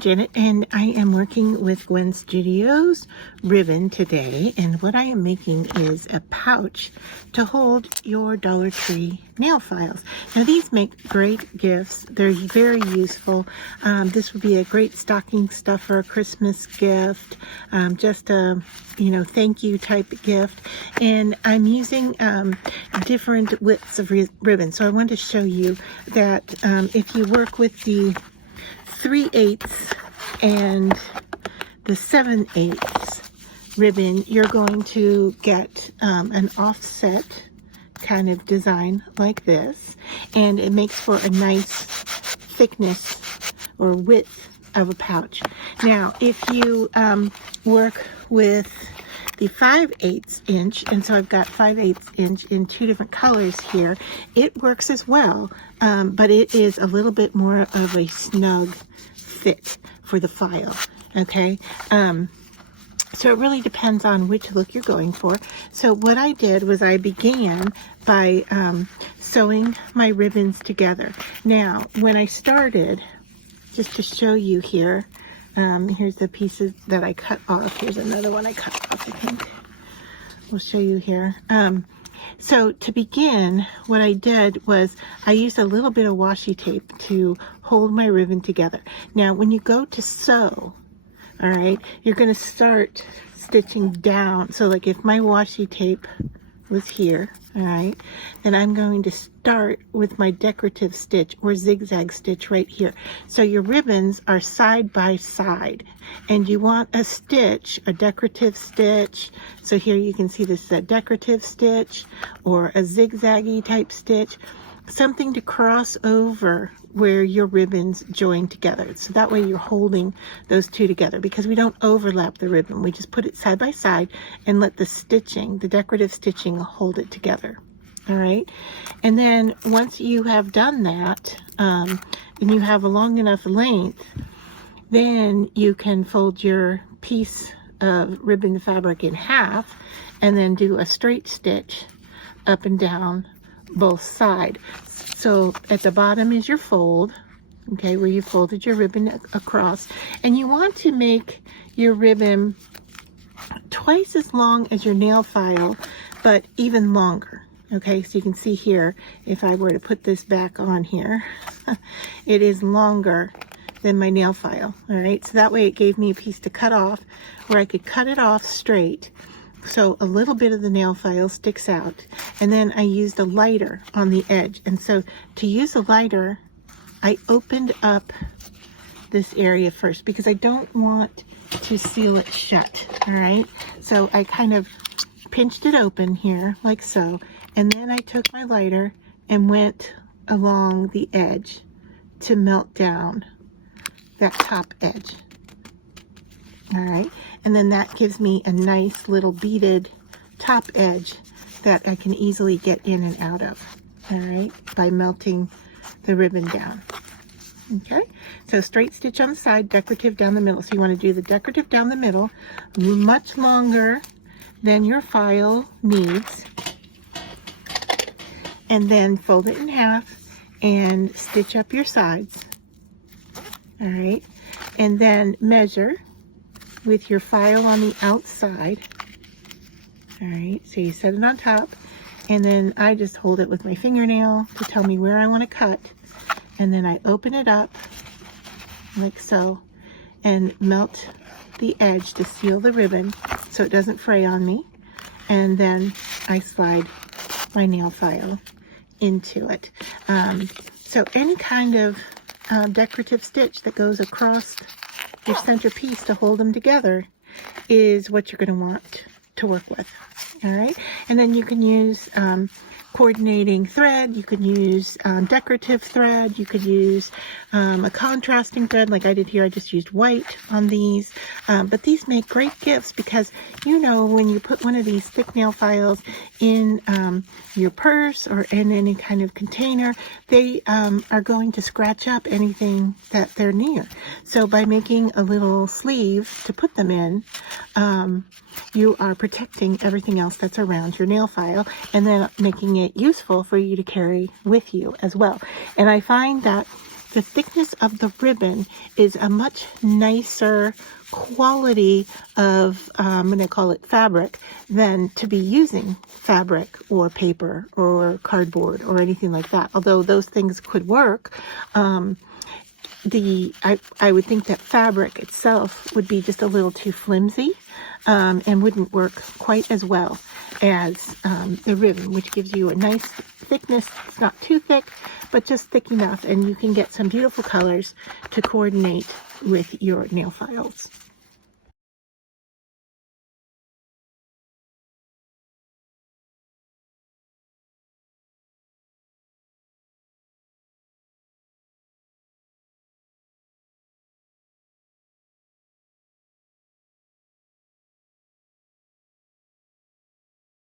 Janet, and I am working with Gwen Studios ribbon today, and what I am making is a pouch to hold your Dollar Tree nail files. Now these make great gifts. They're very useful. This would be a great stocking stuffer, a Christmas gift, just a thank you type gift. And I'm using different widths of ribbon. So I want to show you that if you work with the 3/8 and the 7/8 ribbon, you're going to get an offset kind of design like this, and it makes for a nice thickness or width of a pouch. Now if you work with the 5/8 inch, and so I've got 5/8 inch in two different colors here, it works as well, but it is a little bit more of a snug fit for the file. Okay, so it really depends on which look you're going for. So what I did was I began by sewing my ribbons together. Now when I started, just to show you here, here's the pieces that I cut off. Here's another one I cut off, I think. We'll show you here. So to begin, what I did was I used a little bit of washi tape to hold my ribbon together. Now when you go to sew, all right, you're going to start stitching down. So like if my washi tape was here, all right, then I'm going to start with my decorative stitch or zigzag stitch right here. So your ribbons are side by side, and you want a stitch, a decorative stitch. So here you can see this is a decorative stitch or a zigzaggy type stitch, something to cross over where your ribbons join together. So that way you're holding those two together, because we don't overlap the ribbon. We just put it side by side and let the stitching, the decorative stitching, hold it together. All right. And then once you have done that, and you have a long enough length, then you can fold your piece of ribbon fabric in half and then do a straight stitch up and down both sides. So at the bottom is your fold, okay, where you folded your ribbon across, and you want to make your ribbon twice as long as your nail file, but even longer. Okay, so you can see here, if I were to put this back on here, it is longer than my nail file. All right, so that way it gave me a piece to cut off where I could cut it off straight, so a little bit of the nail file sticks out. And then I used a lighter on the edge, and so to use a lighter, I opened up this area first because I don't want to seal it shut. All right, so I kind of pinched it open here like so, and then I took my lighter and went along the edge to melt down that top edge. All right, and then that gives me a nice little beaded top edge that I can easily get in and out of, all right, by melting the ribbon down. Okay, so straight stitch on the side, decorative down the middle. So you want to do the decorative down the middle, much longer than your file needs, and then fold it in half and stitch up your sides. All right, and then measure with your file on the outside. All right, so you set it on top, and then I just hold it with my fingernail to tell me where I want to cut, and then I open it up like so and melt the edge to seal the ribbon so it doesn't fray on me, and then I slide my nail file into it. So any kind of decorative stitch that goes across your centerpiece to hold them together is what you're going to want to work with. All right, and then you can use coordinating thread, you could use decorative thread, you could use a contrasting thread like I did here. I just used white on these, but these make great gifts because when you put one of these thick nail files in your purse or in any kind of container, they are going to scratch up anything that they're near. So by making a little sleeve to put them in, you are protecting everything else that's around your nail file, and then making it useful for you to carry with you as well. And I find that the thickness of the ribbon is a much nicer quality of, I'm going to call it fabric, than to be using fabric or paper or cardboard or anything like that. Although those things could work, I would think that fabric itself would be just a little too flimsy, and wouldn't work quite as well as the ribbon, which gives you a nice thickness. It's not too thick, but just thick enough, and you can get some beautiful colors to coordinate with your nail files.